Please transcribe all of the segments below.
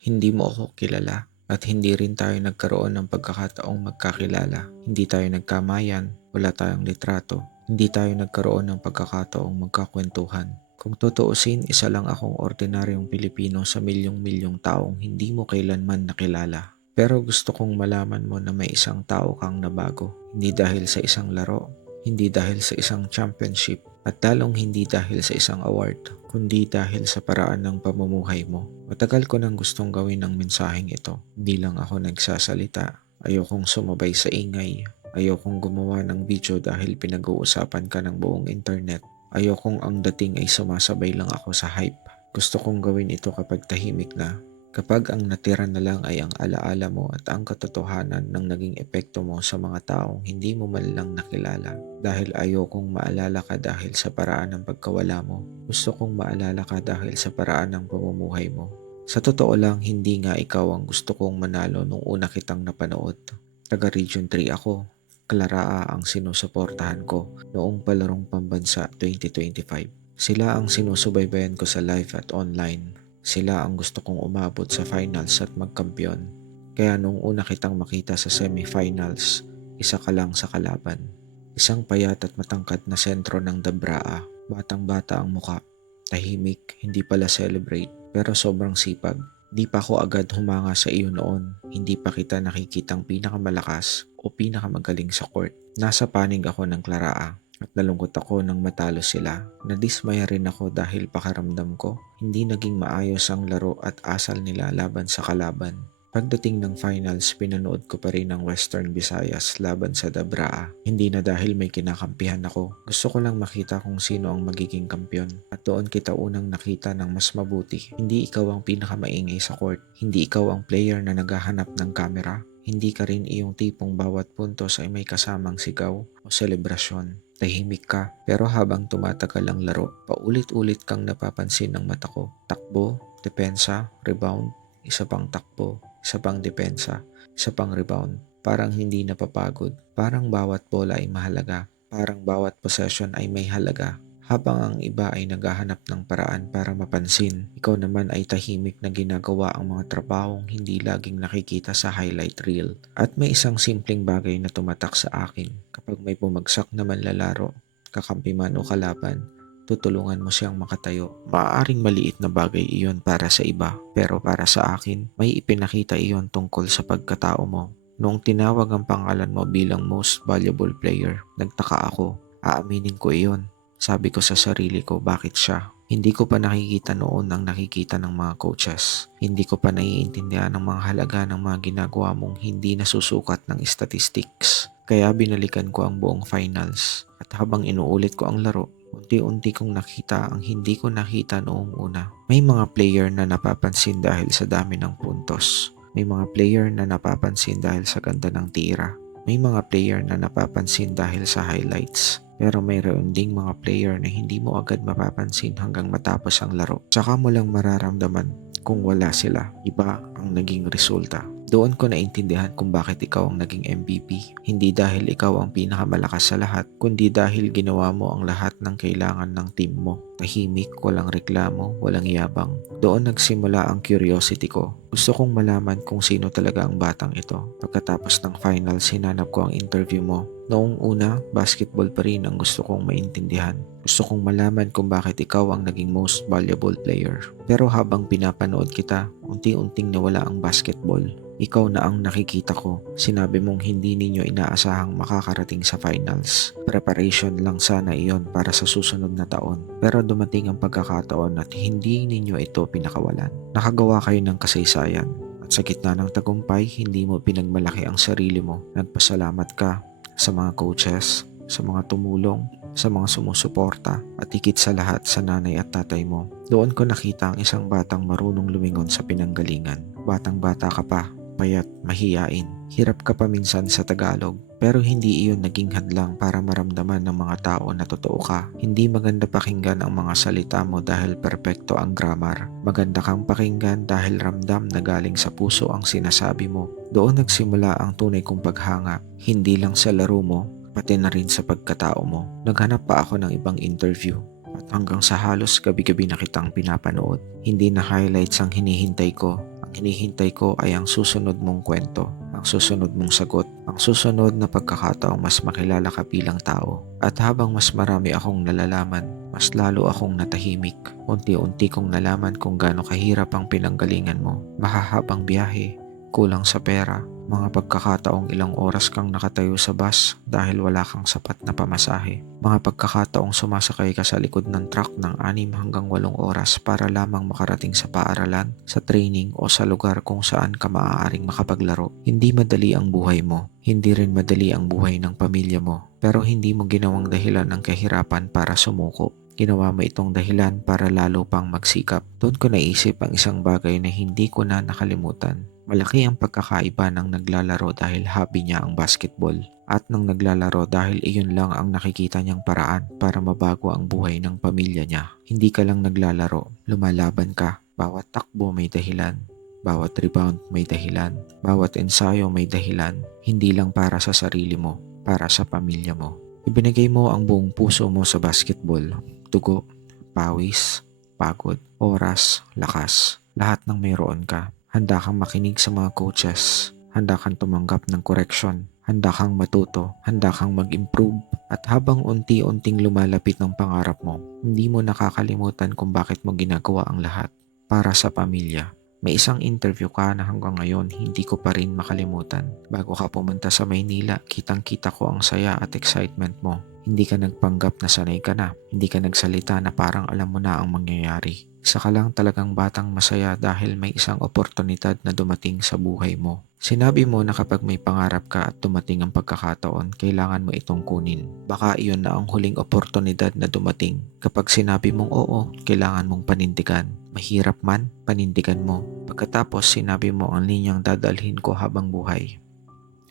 Hindi mo ako kilala at hindi rin tayo nagkaroon ng pagkakataong magkakilala. Hindi tayo nagkamayan, wala tayong litrato. Hindi tayo nagkaroon ng pagkakataong magkakwentuhan. Kung tutuusin, isa lang akong ordinaryong Pilipino sa milyong-milyong taong hindi mo kailanman nakilala. Pero gusto kong malaman mo na may isang tao kang nabago. Hindi dahil sa isang laro, hindi dahil sa isang championship, at lalong hindi dahil sa isang award, kundi dahil sa paraan ng pamumuhay mo. Matagal ko nang gustong gawin ang mensaheng ito. Hindi lang ako nagsasalita. Ayokong sumabay sa ingay. Ayokong gumawa ng video dahil pinag-uusapan ka ng buong internet. Ayokong ang dating ay sumasabay lang ako sa hype. Gusto kong gawin ito kapag tahimik na. Kapag ang natira na lang ay ang alaala mo at ang katotohanan ng naging epekto mo sa mga taong hindi mo man lang nakilala. Dahil ayokong maalala ka dahil sa paraan ng pagkawala mo. Gusto kong maalala ka dahil sa paraan ng pamumuhay mo. Sa totoo lang, hindi nga ikaw ang gusto kong manalo nung una kitang napanood. Taga Region 3 ako. Claraa ang sinusuportahan ko noong palarong pambansa 2025. Sila ang sinusubaybayan ko sa live at online. Sila ang gusto kong umabot sa finals at magkampiyon. Kaya nung una kitang makita sa semifinals, isa ka lang sa kalaban. Isang payat at matangkad na sentro ng Dabraa. Batang-bata ang muka. Tahimik, hindi pala celebrate, pero sobrang sipag. Di pa ako agad humanga sa iyo noon. Hindi pa kita nakikitang pinakamalakas o pinakamagaling sa court. Nasa panig ako ng Claraa. At nalungkot ako nang matalo sila. Nadismaya rin ako dahil pakaramdam ko, hindi naging maayos ang laro at asal nila laban sa kalaban. Pagdating ng finals, pinanood ko pa rin ang Western Visayas laban sa Dabraa. Hindi na dahil may kinakampihan ako. Gusto ko lang makita kung sino ang magiging kampiyon. At doon kita unang nakita ng mas mabuti. Hindi ikaw ang pinakamaingay sa court. Hindi ikaw ang player na naghahanap ng kamera. Hindi ka rin iyong tipong bawat puntos ay may kasamang sigaw o selebrasyon. Tahimik ka, pero habang tumatagal ang laro, paulit-ulit kang napapansin ng mata ko. Takbo, depensa, rebound, isa pang takbo, isa pang depensa, isa pang rebound. Parang hindi napapagod. Parang bawat bola ay mahalaga. Parang bawat possession ay may halaga. Habang ang iba ay naghahanap ng paraan para mapansin, ikaw naman ay tahimik na ginagawa ang mga trabahong hindi laging nakikita sa highlight reel. At may isang simpleng bagay na tumatak sa akin. Kapag may bumagsak na manlalaro, kakampi man o kalaban, tutulungan mo siyang makatayo. Maaaring maliit na bagay iyon para sa iba, pero para sa akin, may ipinakita iyon tungkol sa pagkatao mo. Noong tinawag ang pangalan mo bilang most valuable player, nagtaka ako. Aaminin ko iyon. Sabi ko sa sarili ko, bakit siya? Hindi ko pa nakikita noon ang nakikita ng mga coaches. Hindi ko pa naiintindihan ang mga halaga ng mga ginagawa mong hindi nasusukat ng statistics. Kaya binalikan ko ang buong finals. At habang inuulit ko ang laro, unti-unti kong nakita ang hindi ko nakita noong una. May mga player na napapansin dahil sa dami ng puntos. May mga player na napapansin dahil sa ganda ng tira. May mga player na napapansin dahil sa highlights. Pero mayroon ding mga player na hindi mo agad mapapansin hanggang matapos ang laro. Saka mo lang mararamdaman kung wala sila. Iba ang naging resulta. Doon ko naintindihan kung bakit ikaw ang naging MVP. Hindi dahil ikaw ang pinakamalakas sa lahat, kundi dahil ginawa mo ang lahat ng kailangan ng team mo. Tahimik, walang reklamo, walang yabang. Doon nagsimula ang curiosity ko. Gusto kong malaman kung sino talaga ang batang ito. Pagkatapos ng finals, hinanap ko ang interview mo. Noong una, basketball pa rin ang gusto kong maintindihan. Gusto kong malaman kung bakit ikaw ang naging most valuable player. Pero habang pinapanood kita, unti-unting nawala ang basketball. Ikaw na ang nakikita ko. Sinabi mong hindi ninyo inaasahang makakarating sa finals. Preparation lang sana iyon para sa susunod na taon. Pero dumating ang pagkakataon at hindi ninyo ito pinakawalan. Nakagawa kayo ng kasaysayan. At sa gitna ng tagumpay, hindi mo pinagmalaki ang sarili mo. Nagpasalamat ka sa mga coaches, sa mga tumulong, sa mga sumusuporta, at higit sa lahat sa nanay at tatay mo. Doon ko nakita ang isang batang marunong lumingon sa pinanggalingan. Batang-bata ka pa, payat, mahiyain. Hirap ka pa minsan sa Tagalog, pero hindi iyon naging hadlang para maramdaman ng mga tao na totoo ka. Hindi maganda pakinggan ang mga salita mo dahil perpekto ang grammar. Maganda kang pakinggan dahil ramdam na galing sa puso ang sinasabi mo. Doon nagsimula ang tunay kong paghanga, hindi lang sa laro mo, pati na rin sa pagkatao mo. Naghanap pa ako ng ibang interview. At hanggang sa halos gabi-gabi na kitang pinapanood. Hindi na highlights ang hinihintay ko. Ang hinihintay ko ay ang susunod mong kwento, ang susunod mong sagot, ang susunod na pagkakataong mas makilala ka bilang tao. At habang mas marami akong nalalaman, mas lalo akong natahimik. Unti-unti kong nalaman kung gaano kahirap ang pinanggalingan mo. Mahahabang biyahe, kulang sa pera, mga pagkakataong ilang oras kang nakatayo sa bus dahil wala kang sapat na pamasahe. Mga pagkakataong sumasakay ka sa likod ng truck ng 6 hanggang 8 oras para lamang makarating sa paaralan, sa training o sa lugar kung saan ka maaaring makapaglaro. Hindi madali ang buhay mo. Hindi rin madali ang buhay ng pamilya mo. Pero hindi mo ginawang dahilan ng kahirapan para sumuko. Ginawa mo itong dahilan para lalo pang magsikap. Doon ko naisip ang isang bagay na hindi ko na nakalimutan. Malaki ang pagkakaiba ng naglalaro dahil hobby niya ang basketball at ng naglalaro dahil iyon lang ang nakikita niyang paraan para mabago ang buhay ng pamilya niya. Hindi ka lang naglalaro, lumalaban ka. Bawat takbo may dahilan, bawat rebound may dahilan, bawat ensayo may dahilan. Hindi lang para sa sarili mo, para sa pamilya mo. Ibinigay mo ang buong puso mo sa basketball. Dugo, pawis, pagod, oras, lakas. Lahat ng mayroon ka. Handa kang makinig sa mga coaches. Handa kang tumanggap ng correction. Handa kang matuto. Handa kang mag-improve. At habang unti-unting lumalapit ng pangarap mo, hindi mo nakakalimutan kung bakit mo ginagawa ang lahat. Para sa pamilya. May isang interview ka na hanggang ngayon hindi ko pa rin makalimutan. Bago ka pumunta sa Maynila, kitang-kita ko ang saya at excitement mo. Hindi ka nagpanggap na sanay ka na. Hindi ka nagsalita na parang alam mo na ang mangyayari. Isa ka lang talagang batang masaya dahil may isang oportunidad na dumating sa buhay mo. Sinabi mo na kapag may pangarap ka at dumating ang pagkakataon, kailangan mo itong kunin. Baka iyon na ang huling oportunidad na dumating. Kapag sinabi mong oo, kailangan mong panindigan. Mahirap man, panindigan mo. Pagkatapos sinabi mo ang linyang dadalhin ko habang buhay.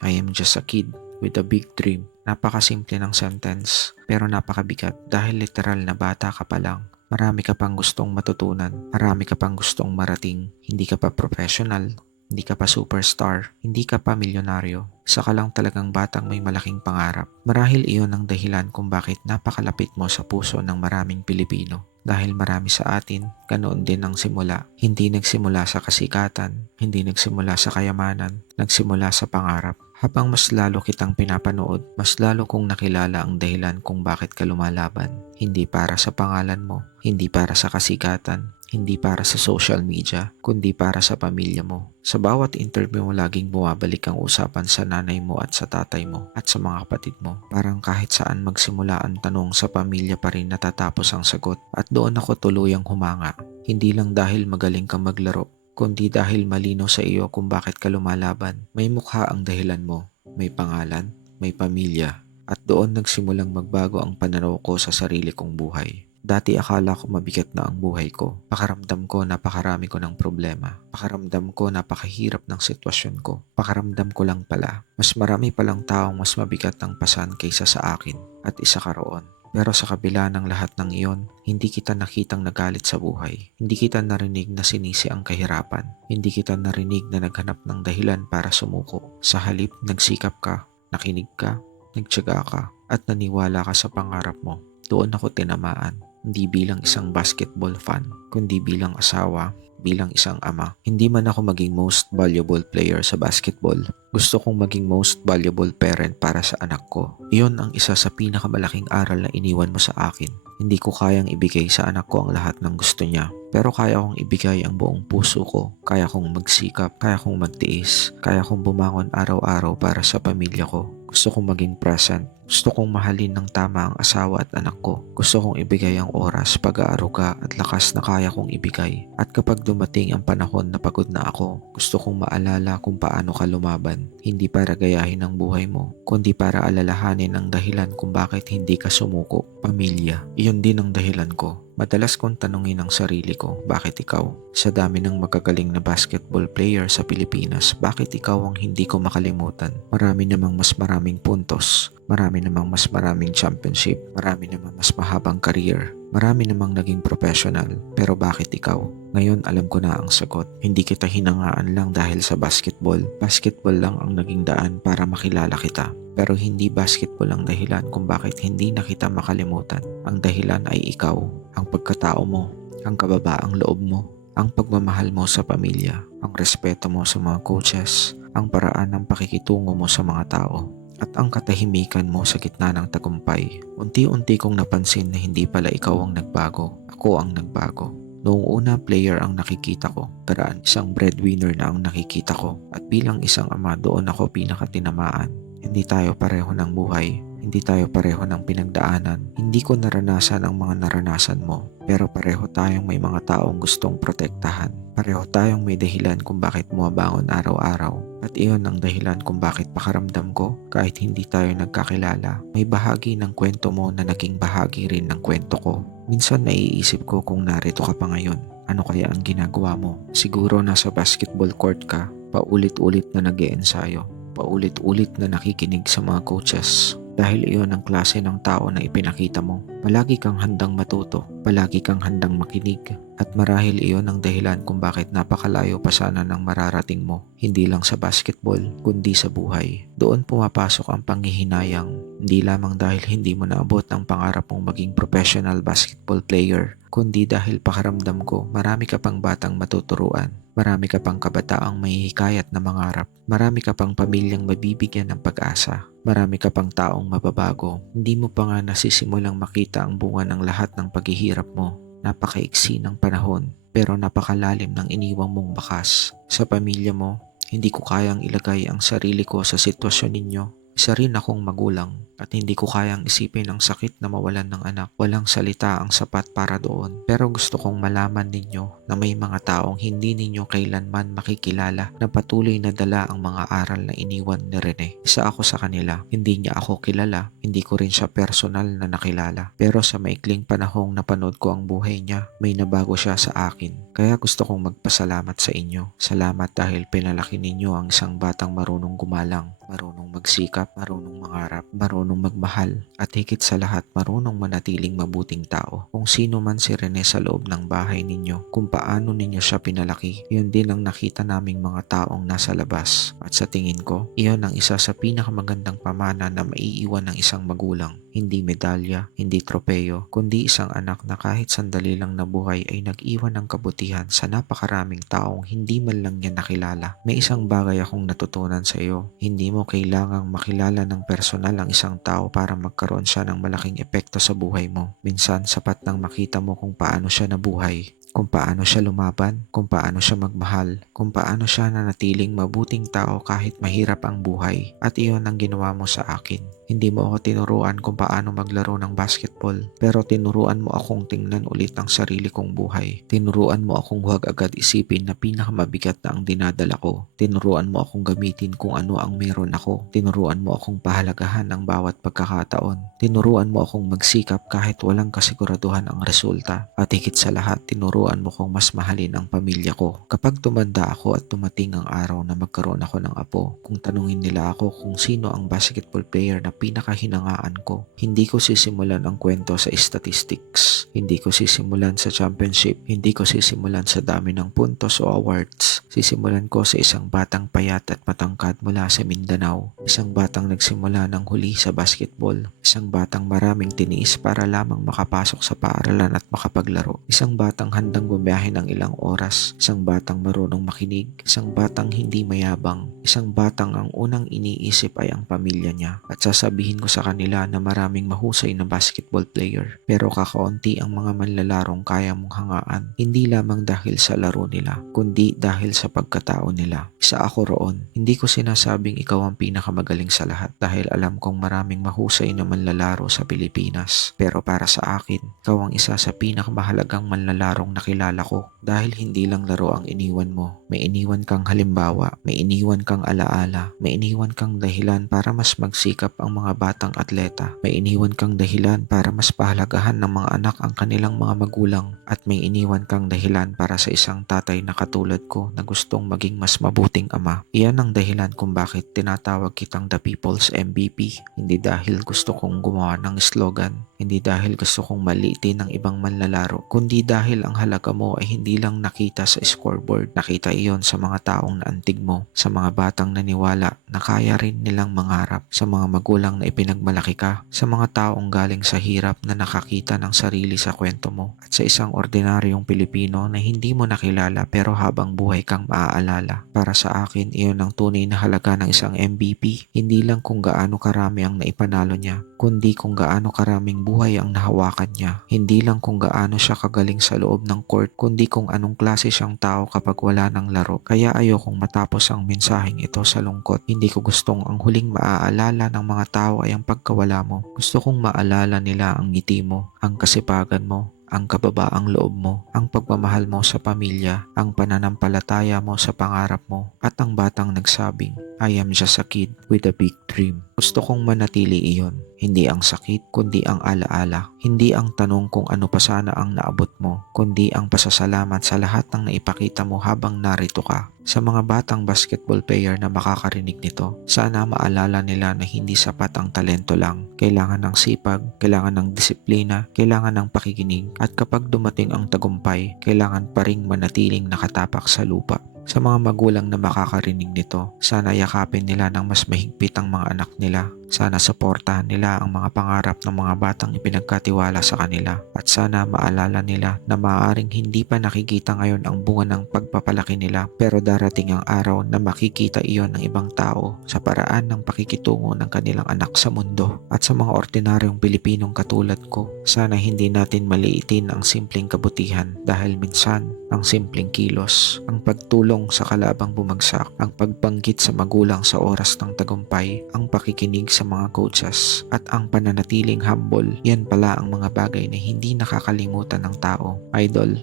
I am just a kid with a big dream. Napakasimple ng sentence, pero napakabigat dahil literal na bata ka pa lang. Marami ka pang gustong matutunan, marami ka pang gustong marating. Hindi ka pa professional, hindi ka pa superstar, hindi ka pa milyonaryo. Isa ka lang talagang batang may malaking pangarap. Marahil iyon ang dahilan kung bakit napakalapit mo sa puso ng maraming Pilipino. Dahil marami sa atin, ganoon din ang simula. Hindi nagsimula sa kasikatan, hindi nagsimula sa kayamanan, nagsimula sa pangarap. Habang mas lalo kitang pinapanood, mas lalo kong nakilala ang dahilan kung bakit ka lumalaban. Hindi para sa pangalan mo, hindi para sa kasikatan, hindi para sa social media, kundi para sa pamilya mo. Sa bawat interview mo laging bumabalik ang usapan sa nanay mo at sa tatay mo at sa mga kapatid mo. Parang kahit saan magsimula ang tanong sa pamilya pa rin natatapos ang sagot at doon ako tuluyang humanga. Hindi lang dahil magaling kang maglaro, kundi dahil malino sa iyo kung bakit ka lumalaban. May mukha ang dahilan mo, may pangalan, may pamilya, at doon nagsimulang magbago ang pananaw ko sa sarili kong buhay. Dati akala ko mabigat na ang buhay ko. Pakaramdam ko napakarami ko ng problema. Pakaramdam ko napakahirap ng sitwasyon ko. Pakaramdam ko lang pala, mas marami palang taong mas mabigat ang pasan kaysa sa akin at isa ka roon. Pero sa kabila ng lahat ng iyon, hindi kita nakitang nagalit sa buhay. Hindi kita narinig na sinisi ang kahirapan. Hindi kita narinig na naghanap ng dahilan para sumuko. Sa halip, nagsikap ka, nakinig ka, nagtiyaga ka, at naniwala ka sa pangarap mo. Doon ako tinamaan. Hindi bilang isang basketball fan, kundi bilang asawa, bilang isang ama. Hindi man ako maging most valuable player sa basketball. Gusto kong maging most valuable parent para sa anak ko. Iyon ang isa sa pinakamalaking aral na iniwan mo sa akin. Hindi ko kayang ibigay sa anak ko ang lahat ng gusto niya. Pero kaya kong ibigay ang buong puso ko. Kaya kong magsikap, kaya kong magtiis, kaya kong bumangon araw-araw para sa pamilya ko. Gusto kong maging present. Gusto kong mahalin ng tama ang asawa at anak ko. Gusto kong ibigay ang oras, pag-aaruga at lakas na kaya kong ibigay. At kapag dumating ang panahon na pagod na ako, gusto kong maalala kung paano ka lumaban. Hindi para gayahin ang buhay mo, kundi para alalahanin ang dahilan kung bakit hindi ka sumuko. Pamilya, iyon din ang dahilan ko. Madalas kong tanungin ang sarili ko, bakit ikaw? Sa dami ng magagaling na basketball player sa Pilipinas, bakit ikaw ang hindi ko makalimutan? Marami namang mas maraming puntos, marami namang mas maraming championship, marami namang mas mahabang career, marami namang naging professional, pero bakit ikaw? Ngayon alam ko na ang sagot. Hindi kita hinangaan lang dahil sa basketball. Basketball lang ang naging daan para makilala kita. Pero hindi basketball ang dahilan kung bakit hindi na kita makalimutan. Ang dahilan ay ikaw, ang pagkatao mo, ang kababaang loob mo, ang pagmamahal mo sa pamilya. ang respeto mo sa mga coaches, ang paraan ng pakikitungo mo sa mga tao, at ang katahimikan mo sa gitna ng tagumpay. Unti-unti kong napansin na hindi pala ikaw ang nagbago, ako ang nagbago. Noong una, player ang nakikita ko, karaan isang breadwinner na ang nakikita ko, at bilang isang ama doon ako pinakatinamaan. Hindi tayo pareho ng buhay, hindi tayo pareho ng pinagdaanan, hindi ko naranasan ang mga naranasan mo, pero pareho tayong may mga taong gustong protektahan. Pareho tayong may dahilan kung bakit bumabangon araw-araw, at iyon ang dahilan kung bakit pakaramdam ko kahit hindi tayo nagkakilala, may bahagi ng kwento mo na naging bahagi rin ng kwento ko. Minsan naiisip ko kung narito ka pa ngayon, ano kaya ang ginagawa mo? Siguro nasa basketball court ka, paulit-ulit na nag-iensayo, paulit-ulit na nakikinig sa mga coaches. Dahil iyon ang klase ng tao na ipinakita mo. Palagi kang handang matuto, palagi kang handang makinig, at marahil iyon ang dahilan kung bakit napakalayo pa sana ng mararating mo, hindi lang sa basketball, kundi sa buhay. Doon pumapasok ang panghihinayang, hindi lamang dahil hindi mo naabot ang pangarap mong maging professional basketball player, kundi dahil pakaramdam ko marami ka pang batang matuturuan, marami ka pang kabataang mahihikayat na mangarap, marami ka pang pamilyang mabibigyan ng pag-asa, marami ka pang taong mababago. Hindi mo pa nga nasisimulang makita ang bunga ng lahat ng paghihirap mo. Napakaiksi ng panahon, pero napakalalim ng iniwang mong bakas. Sa pamilya mo, hindi ko kayang ilagay ang sarili ko sa sitwasyon ninyo. Isa rin akong magulang at hindi ko kayang isipin ang sakit na mawalan ng anak. Walang salita ang sapat para doon. Pero gusto kong malaman ninyo na may mga taong hindi ninyo kailanman makikilala na patuloy na dala ang mga aral na iniwan ni Rene. Isa ako sa kanila. Hindi niya ako kilala. Hindi ko rin siya personal na nakilala. Pero sa maikling panahong napanood ko ang buhay niya, may nabago siya sa akin. Kaya gusto kong magpasalamat sa inyo. Salamat dahil pinalaki ninyo ang isang batang marunong gumalang, marunong magsikap, marunong mangarap, marunong magmahal, at higit sa lahat marunong manatiling mabuting tao. Kung sino man si Rene sa loob ng bahay ninyo, kung paano ninyo siya pinalaki, yun din ang nakita naming mga taong nasa labas. At sa tingin ko, iyon ang isa sa pinakamagandang pamana na maiiwan ng isang magulang. Hindi medalya, hindi tropeyo, kundi isang anak na kahit sandali lang nabuhay ay nag-iwan ng kabutihan sa napakaraming taong hindi man lang niya nakilala. May isang bagay akong natutunan sa iyo. Hindi mo kailangang makilala ng personal ang isang tao para magkaroon siya ng malaking epekto sa buhay mo. Minsan sapat nang makita mo kung paano siya nabuhay, kung paano siya lumaban, kung paano siya magmahal, kung paano siya nanatiling mabuting tao kahit mahirap ang buhay. At iyon ang ginawa mo sa akin. Hindi mo ako tinuruan kung paano maglaro ng basketball, pero tinuruan mo akong tingnan ulit ang sarili kong buhay. Tinuruan mo akong huwag agad isipin na pinakamabigat na ang dinadala ko. Tinuruan mo akong gamitin kung ano ang meron ako. Tinuruan mo akong pahalagahan ang bawat pagkakataon. Tinuruan mo akong magsikap kahit walang kasiguraduhan ang resulta. At higit sa lahat, tinuruan mo kong mas mahalin ang pamilya ko. Kapag tumanda ako at dumating ang araw na magkaroon ako ng apo, kung tanungin nila ako kung sino ang basketball player na pinakahinangaan ko, hindi ko sisimulan ang kwento sa statistics. Hindi ko sisimulan sa championship. Hindi ko sisimulan sa dami ng puntos o awards. Sisimulan ko sa isang batang payat at matangkad mula sa Mindanao. Isang batang nagsimula ng huli sa basketball. Isang batang maraming tiniis para lamang makapasok sa paaralan at makapaglaro. Isang batang handang bumiyahe ng ilang oras. Isang batang marunong makinig. Isang batang hindi mayabang. Isang batang ang unang iniisip ay ang pamilya niya. At sasabihin ko sa kanila na maraming mahusay na basketball player, pero kakaunti ang mga manlalarong kaya mong hangaan, hindi lamang dahil sa laro nila, kundi dahil sa pagkatao nila. Isa ako roon. Hindi ko sinasabing ikaw ang pinakamagaling sa lahat dahil alam kong maraming mahusay na manlalaro sa Pilipinas. Pero para sa akin, ikaw ang isa sa pinakamahalagang manlalarong nakilala ko dahil hindi lang laro ang iniwan mo. May iniwan kang halimbawa, may iniwan kang alaala, may iniwan kang dahilan para mas magsikap ang mga batang atleta. May iniwan kang dahilan para mas pahalagahan ng mga anak ang kanilang mga magulang, at may iniwan kang dahilan para sa isang tatay na katulad ko na gustong maging mas mabuting mabuting ama. Iyan ang dahilan kung bakit tinatawag kitang the people's MVP. Hindi dahil gusto kong gumawa ng slogan, hindi dahil gusto kong maliitin ng ibang manlalaro, kundi dahil ang halaga mo ay hindi lang nakita sa scoreboard. Nakita iyon sa mga taong naantig mo, sa mga batang naniwala na kaya rin nilang mangarap, sa mga magulang na ipinagmalaki ka, sa mga taong galing sa hirap na nakakita ng sarili sa kwento mo, at sa isang ordinaryong Pilipino na hindi mo nakilala pero habang buhay kang maaalala. Para sa akin, iyon ang tunay na halaga ng isang MVP. Hindi lang kung gaano karami ang naipanalo niya, kundi kung gaano karaming buhay ang nahawakan niya. Hindi lang kung gaano siya kagaling sa loob ng court, kundi kung anong klase siyang tao kapag wala ng laro. Kaya ayokong matapos ang mensaheng ito sa lungkot. Hindi ko gustong ang huling maaalala ng mga tao ay ang pagkawala mo. Gusto kong maalala nila ang ngiti mo, ang kasipagan mo, ang kababaang loob mo, ang pagmamahal mo sa pamilya, ang pananampalataya mo sa pangarap mo, at ang batang nagsabing, I am just a kid with a big dream. Gusto kong manatili iyon, hindi ang sakit, kundi ang alaala. Hindi ang tanong kung ano pa sana ang naabot mo, kundi ang pasasalamat sa lahat ng naipakita mo habang narito ka. Sa mga batang basketball player na makakarinig nito, sana maalala nila na hindi sapat ang talento lang. Kailangan ng sipag, kailangan ng disiplina, kailangan ng pakikinig, at kapag dumating ang tagumpay, kailangan pa ring manatiling nakatapak sa lupa. Sa mga magulang na makakarinig nito, sana yakapin nila ng mas mahigpit ang mga anak nila. Sana suportahan nila ang mga pangarap ng mga batang ipinagkatiwala sa kanila. At sana maalala nila na maaaring hindi pa nakikita ngayon ang bunga ng pagpapalaki nila, pero darating ang araw na makikita iyon ng ibang tao sa paraan ng pakikitungo ng kanilang anak sa mundo. At sa mga ordinaryong Pilipinong katulad ko, sana hindi natin maliitin ang simpleng kabutihan dahil minsan ang simpleng kilos, ang pagtulong sa kalabang bumagsak, ang pagbanggit sa magulang sa oras ng tagumpay, ang pakikinig sa mga coaches, at ang pananatiling humble, yan pala ang mga bagay na hindi nakakalimutan ng tao. Idol,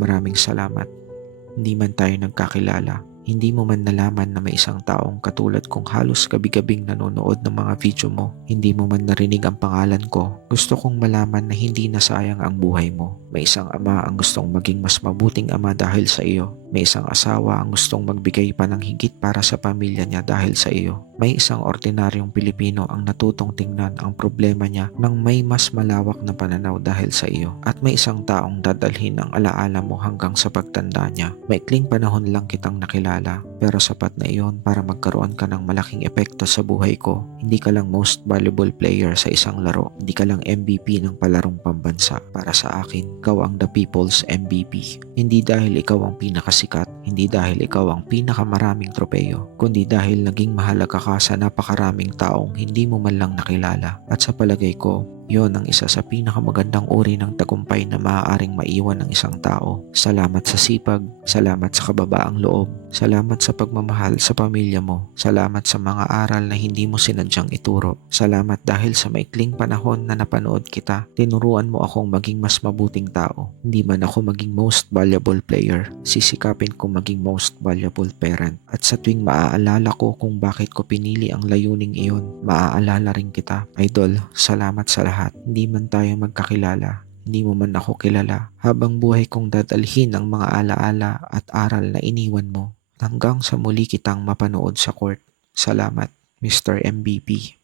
maraming salamat. Hindi man tayo nagkakilala, hindi mo man nalaman na may isang taong katulad kong halos gabi-gabing nanonood ng mga video mo, hindi mo man narinig ang pangalan ko, gusto kong malaman na hindi nasayang ang buhay mo. May isang ama ang gustong maging mas mabuting ama dahil sa iyo. May isang asawa ang gustong magbigay pa ng higit para sa pamilya niya dahil sa iyo. May isang ordinaryong Pilipino ang natutong tingnan ang problema niya ng may mas malawak na pananaw dahil sa iyo. At may isang taong dadalhin ang alaala mo hanggang sa pagtanda niya. Maikling panahon lang kitang nakilala, pero sapat na iyon para magkaroon ka ng malaking epekto sa buhay ko. Hindi ka lang most valuable player sa isang laro. Hindi ka lang MVP ng palarong pambansa. Para sa akin, ikaw ang the people's MVP. Hindi dahil ikaw ang pinakasikat, hindi dahil ikaw ang pinakamaraming tropeyo, kundi dahil naging mahalaga ka sa napakaraming taong hindi mo man lang nakilala. At sa palagay ko, yon ang isa sa pinakamagandang uri ng tagumpay na maaaring maiwan ng isang tao. Salamat sa sipag, salamat sa kababaang loob, salamat sa pagmamahal sa pamilya mo, salamat sa mga aral na hindi mo sinadyang ituro, salamat dahil sa maikling panahon na napanood kita, tinuruan mo akong maging mas mabuting tao. Hindi man ako maging most valuable player, sisikapin kong maging most valuable parent. At sa tuwing maaalala ko kung bakit ko pinili ang layuning iyon, maaalala rin kita. Idol, salamat sa lahat. Hindi man tayo magkakilala, hindi mo man ako kilala, habang buhay kong dadalhin ang mga alaala at aral na iniwan mo. Hanggang sa muli kitang mapanood sa court. Salamat, Mr. MVP.